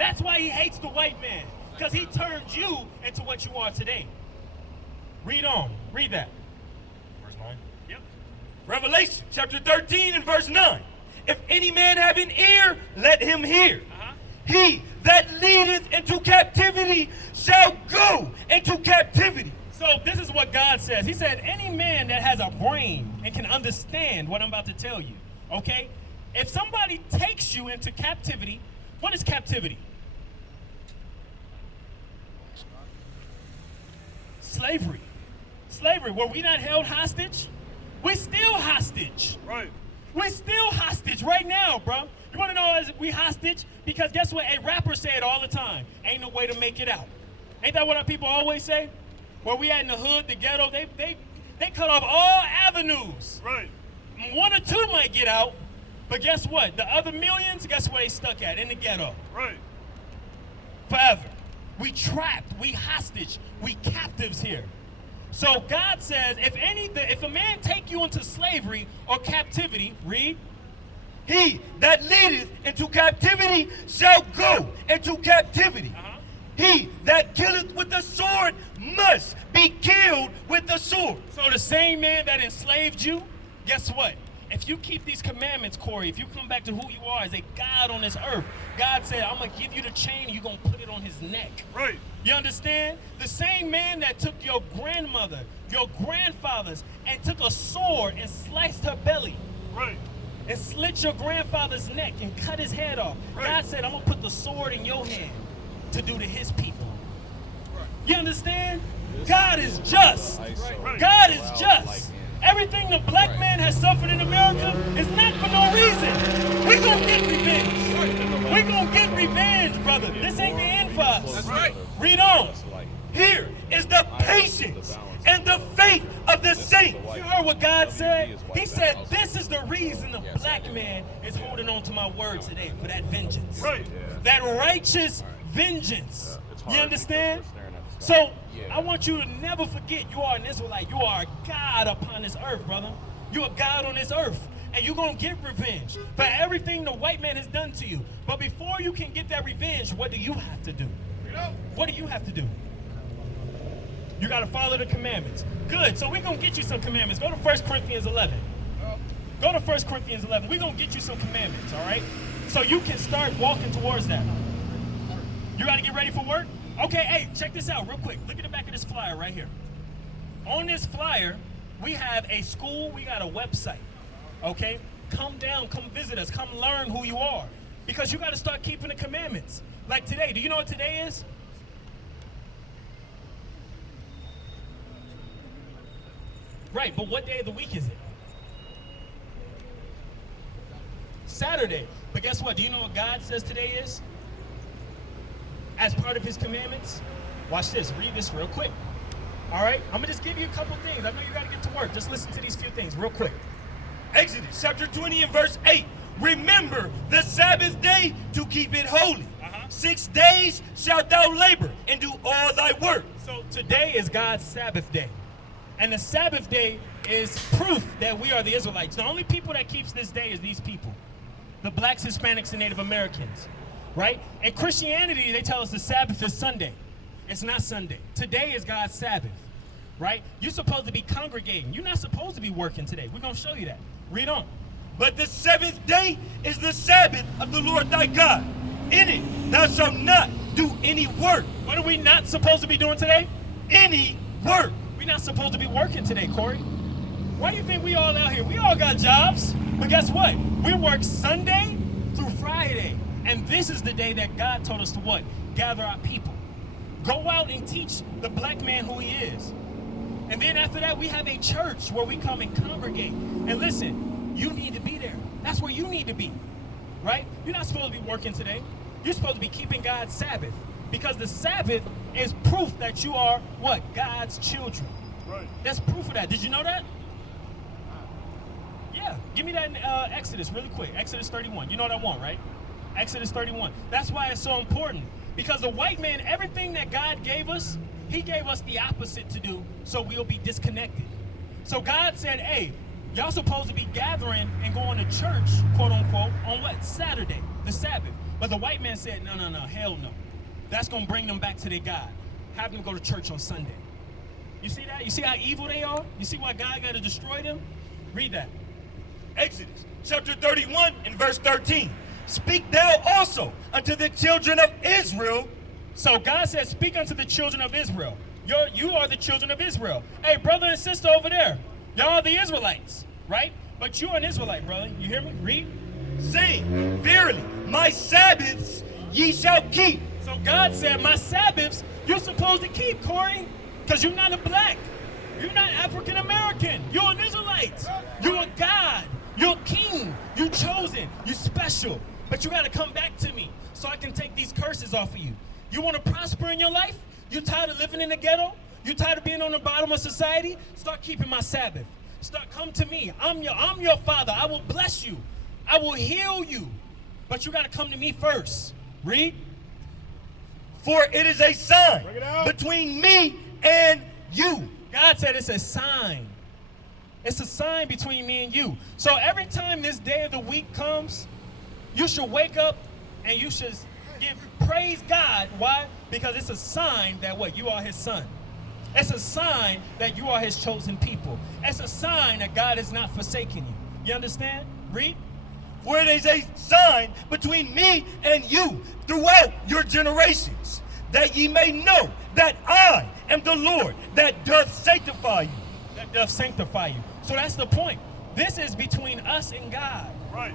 That's why he hates the white man, because he turned you into what you are today. Read on. Read that. Verse 9. Yep. Revelation chapter 13 and verse 9. If any man have an ear, let him hear. He that leadeth into captivity shall go into captivity. So this is what God says. He said, any man that has a brain and can understand what I'm about to tell you, okay? If somebody takes you into captivity, what is captivity? Slavery. Slavery. Were we not held hostage? We're still hostage. Right. We're still hostage right now, bro. You want to know is we hostage? Because guess what? A rapper say it all the time. Ain't no way to make it out. Ain't that what our people always say? Where we at in the hood, the ghetto, they cut off all avenues. Right. One or two might get out, but guess what? The other millions, guess where they stuck at? In the ghetto. Right. Forever. We trapped, we hostage, we captives here. So God says, if a man take you into slavery or captivity, read. He that leadeth into captivity shall go into captivity. He that killeth with the sword must be killed with the sword. So the same man that enslaved you, guess what? If you keep these commandments, Corey, if you come back to who you are as a God on this earth, God said, I'm going to give you the chain and you're going to put it on his neck. Right. You understand? The same man that took your grandmother, your grandfathers, and took a sword and sliced her belly. Right. And slit your grandfather's neck and cut his head off. Right. God said, I'm going to put the sword in your hand to do to his people. Right. You understand? God is just. Right. God is just. Everything the black man has suffered in America is not for no reason. We're going to get revenge. We're going to get revenge, brother. This ain't the end for us. That's right. Read on. Here is the patience and the faith of the saints. You heard what God said? He said, this is the reason the black man is holding on to my word today, for that vengeance. Right. That righteous vengeance. You understand? So, I want you to never forget you are an Israelite. You are a God upon this earth, brother. You're a God on this earth. And you're going to get revenge for everything the white man has done to you. But before you can get that revenge, what do you have to do? What do you have to do? You got to follow the commandments. Good. So we're going to get you some commandments. Go to 1 Corinthians 11. Go to 1 Corinthians 11. We're going to get you some commandments, all right? So you can start walking towards that. You got to get ready for work? Okay, hey, check this out real quick. Look at the back of this flyer right here. On this flyer, we have a school, we got a website, okay? Come down, come visit us, come learn who you are. Because you got to start keeping the commandments. Like today, do you know what today is? Right, but what day of the week is it? Saturday. But guess what? Do you know what God says today is? As part of his commandments? Watch this. Read this real quick. All right? I'm going to just give you a couple things. I know you got to get to work. Just listen to these few things real quick. Exodus chapter 20 and verse 8. Remember the Sabbath day to keep it holy. 6 days shalt thou labor and do all thy work. So today is God's Sabbath day. And the Sabbath day is proof that we are the Israelites. The only people that keeps this day is these people. The blacks, Hispanics, and Native Americans. Right? In Christianity, they tell us the Sabbath is Sunday. It's not Sunday. Today is God's Sabbath. Right? You're supposed to be congregating. You're not supposed to be working today. We're going to show you that. Read on. But the seventh day is the Sabbath of the Lord thy God. In it thou shalt not do any work. What are we not supposed to be doing today? Any work. We're not supposed to be working today, Corey. Why do you think we all out here? We all got jobs. But guess what? We work Sunday through Friday. And this is the day that God told us to what? Gather our people. Go out and teach the black man who he is. And then after that, we have a church where we come and congregate. And listen, you need to be there. That's where you need to be, right? You're not supposed to be working today. You're supposed to be keeping God's Sabbath. Because the Sabbath is proof that you are, what? God's children. Right. That's proof of that. Did you know that? Yeah. Give me that in Exodus really quick. Exodus 31. You know what I want, right? Exodus 31. That's why it's so important. Because the white man, everything that God gave us, he gave us the opposite to do, so we'll be disconnected. So God said, hey, y'all supposed to be gathering and going to church, quote unquote, on what? Saturday, the Sabbath. But the white man said, no, hell no. That's going to bring them back to their God. Have them go to church on Sunday. You see that? You see how evil they are? You see why God got to destroy them? Read that. Exodus chapter 31 and verse 13. Speak thou also unto the children of Israel. So God said, speak unto the children of Israel. You are the children of Israel. Hey, brother and sister over there, y'all are the Israelites, right? But you are an Israelite, brother. You hear me? Read. Saying, verily, my Sabbaths ye shall keep. So God said, my Sabbaths you're supposed to keep, Corey, because you're not a black. You're not African American. You're an Israelite. You're a God. You're a king. You're chosen. You're special. But you got to come back to me so I can take these curses off of you. You want to prosper in your life? You tired of living in the ghetto? You tired of being on the bottom of society? Start keeping my Sabbath. Come to me. I'm your father. I will bless you. I will heal you. But you got to come to me first. Read. For it is a sign between me and you. God said it's a sign. It's a sign between me and you. So every time this day of the week comes, you should wake up and you should praise God. Why? Because it's a sign that what? You are his son. It's a sign that you are his chosen people. It's a sign that God is not forsaking you. You understand? Read. For it is a sign between me and you throughout your generations, that ye may know that I am the Lord that doth sanctify you. That doth sanctify you. So that's the point. This is between us and God. Right.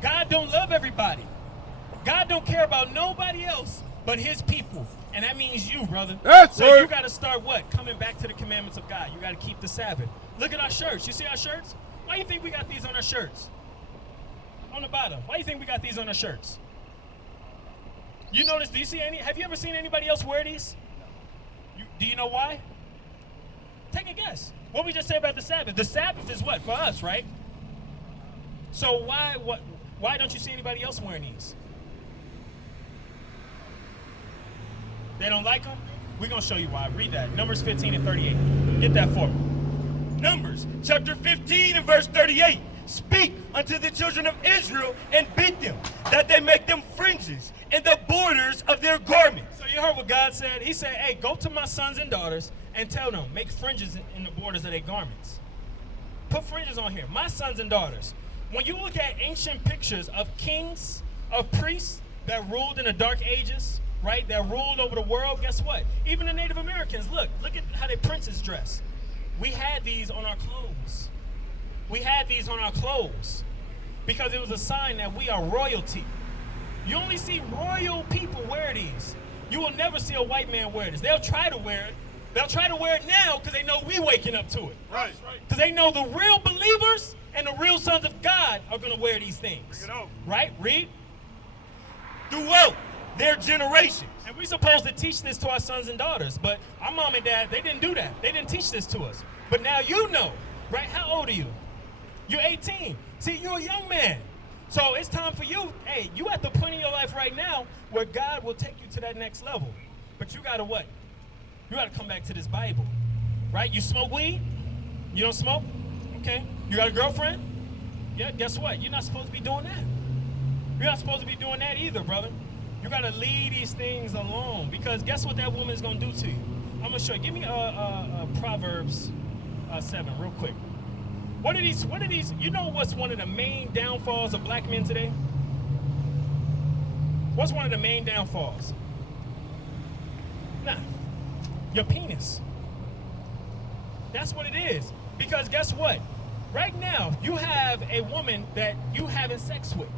God don't love everybody. God don't care about nobody else but his people. And that means you, brother. That's so right. You got to start what? Coming back to the commandments of God. You got to keep the Sabbath. Look at our shirts. You see our shirts? Why do you think we got these on our shirts? On the bottom. Why do you think we got these on our shirts? You notice, have you ever seen anybody else wear these? Do you know why? Take a guess. What we just said about the Sabbath. The Sabbath is what? For us, right? So why don't you see anybody else wearing these? They don't like them? We're going to show you why. Read that. Numbers 15 and 38. Get that for me. Numbers chapter 15 and verse 38. Speak unto the children of Israel and bid them that they make them fringes in the borders of their garments. So you heard what God said? He said, hey, go to my sons and daughters and tell them, make fringes in the borders of their garments. Put fringes on here. My sons and daughters. When you look at ancient pictures of kings, of priests that ruled in the dark ages, right, that ruled over the world, guess what? Even the Native Americans, look at how their princes dress. We had these on our clothes. We had these on our clothes because it was a sign that we are royalty. You only see royal people wear these. You will never see a white man wear this. They'll try to wear it. They'll try to wear it now because they know we waking up to it. Right. Because they know the real believers and the real sons of God are going to wear these things. Bring it on. Right? Read. Throughout their generations. And we're supposed to teach this to our sons and daughters. But our mom and dad, they didn't do that. They didn't teach this to us. But now you know, right? How old are you? You're 18. See, you're a young man. So it's time for you. Hey, you at the point in your life right now where God will take you to that next level. But you got to what? You got to come back to this Bible. Right? You smoke weed? You don't smoke? Okay. You got a girlfriend? Yeah, guess what? You're not supposed to be doing that. You're not supposed to be doing that either, brother. You got to leave these things alone because guess what that woman is going to do to you? I'm going to show you. Give me Proverbs 7 real quick. What are these? You know what's one of the main downfalls of black men today? What's one of the main downfalls? Nah, your penis. That's what it is. Because guess what? Right now, you have a woman that you having sex with,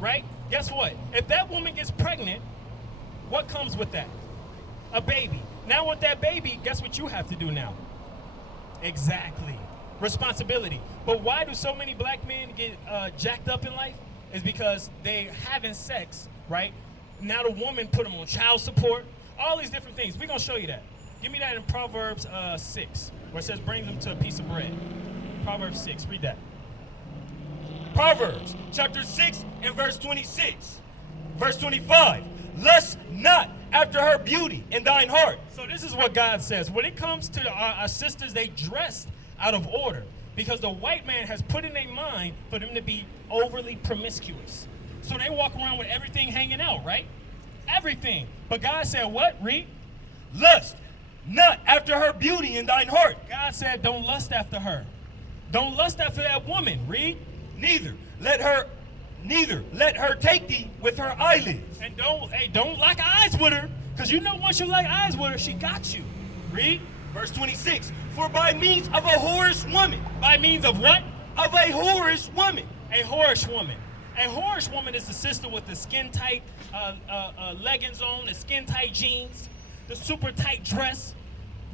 right? Guess what? If that woman gets pregnant, what comes with that? A baby. Now with that baby, guess what you have to do now? Exactly. Responsibility. But why do so many black men get jacked up in life? Is because they having sex, right? Now the woman put them on child support, all these different things. We're going to show you that. Give me that in Proverbs 6, where it says brings them to a piece of bread. Proverbs 6, read that. Proverbs chapter 6 and verse 26. Verse 25. Lust not after her beauty in thine heart. So this is what God says. When it comes to our sisters, they dress out of order because the white man has put in their mind for them to be overly promiscuous. So they walk around with everything hanging out, right? Everything. But God said what? Read. Lust not after her beauty in thine heart. God said don't lust after her. Don't lust after that woman. Read. Neither let her take thee with her eyelids. And don't lock eyes with her, because you know once you lock eyes with her, she got you. Read. Verse 26. For by means of a whorish woman. By means of what? Of a whorish woman. A whorish woman. A whorish woman is the sister with the skin tight leggings on, the skin tight jeans, the super tight dress,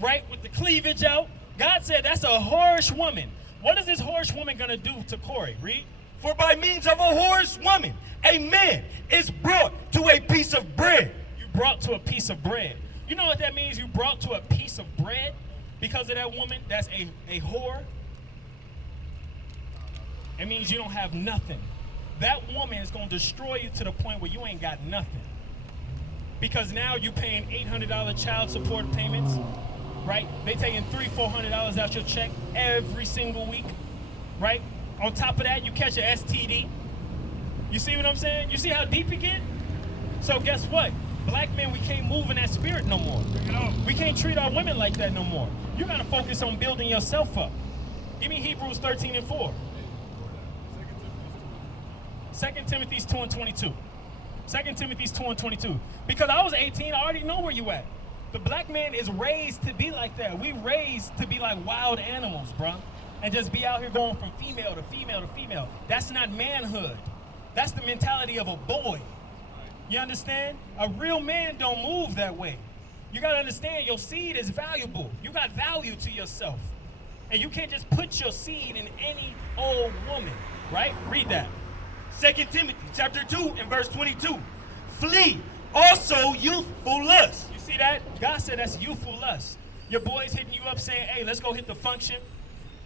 right, with the cleavage out. God said that's a whorish woman. What is this whorish woman gonna do to Corey? Read. For by means of a whorish woman, a man is brought to a piece of bread. You brought to a piece of bread. You know what that means? You brought to a piece of bread because of that woman. That's a whore. It means you don't have nothing. That woman is going to destroy you to the point where you ain't got nothing. Because now you're paying $800 child support payments, right? They taking $300-400 out your check every single week, right? On top of that, you catch an STD. You see what I'm saying? You see how deep it get? So guess what? Black men, we can't move in that spirit no more. We can't treat our women like that no more. You got to focus on building yourself up. Give me Hebrews 13:4. 2 Timothy 2:22. 2 Timothy 2:22. Because I was 18, I already know where you at. The black man is raised to be like that. We raised to be like wild animals, bro. And just be out here going from female to female to female. That's not manhood. That's the mentality of a boy. You understand? A real man don't move that way. You gotta understand your seed is valuable. You got value to yourself. And you can't just put your seed in any old woman, right? Read that. 2 Timothy chapter 2 and verse 22. Flee also youthful lust. You see that? God said that's youthful lust. Your boy's hitting you up saying, hey, let's go hit the function.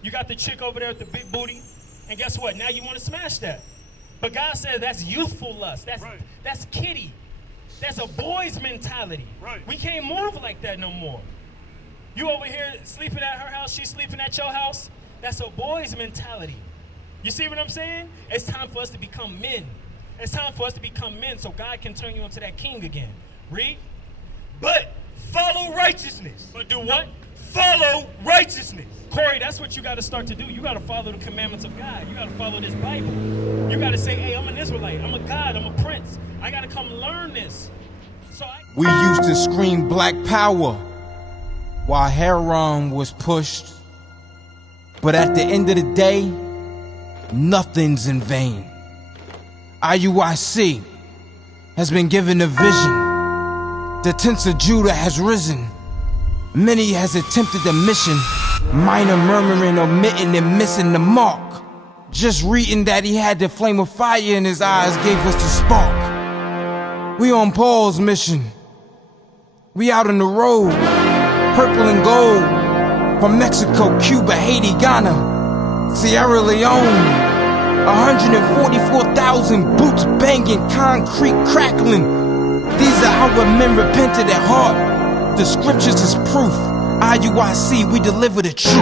You got the chick over there with the big booty. And guess what? Now you want to smash that. But God said that's youthful lust. That's kiddie. That's a boy's mentality. Right. We can't move like that no more. You over here sleeping at her house, she's sleeping at your house. That's a boy's mentality. You see what I'm saying? It's time for us to become men. It's time for us to become men so God can turn you into that king again. Read. But follow righteousness. But do what? Follow righteousness. Corey, that's what you got to start to do. You got to follow the commandments of God. You got to follow this Bible. You got to say, hey, I'm an Israelite. I'm a God. I'm a prince. I got to come learn this. We used to scream black power while Heron was pushed. But at the end of the day, nothing's in vain. IUIC has been given a vision. The tents of Judah has risen. Many has attempted the mission. Minor murmuring, omitting, and missing the mark. Just reading that he had the flame of fire in his eyes gave us the spark. We on Paul's mission. We out on the road. Purple and gold. From Mexico, Cuba, Haiti, Ghana, Sierra Leone. 144,000 boots banging, concrete crackling. These are our men repented at heart. The scriptures is proof. IUIC, we deliver the truth.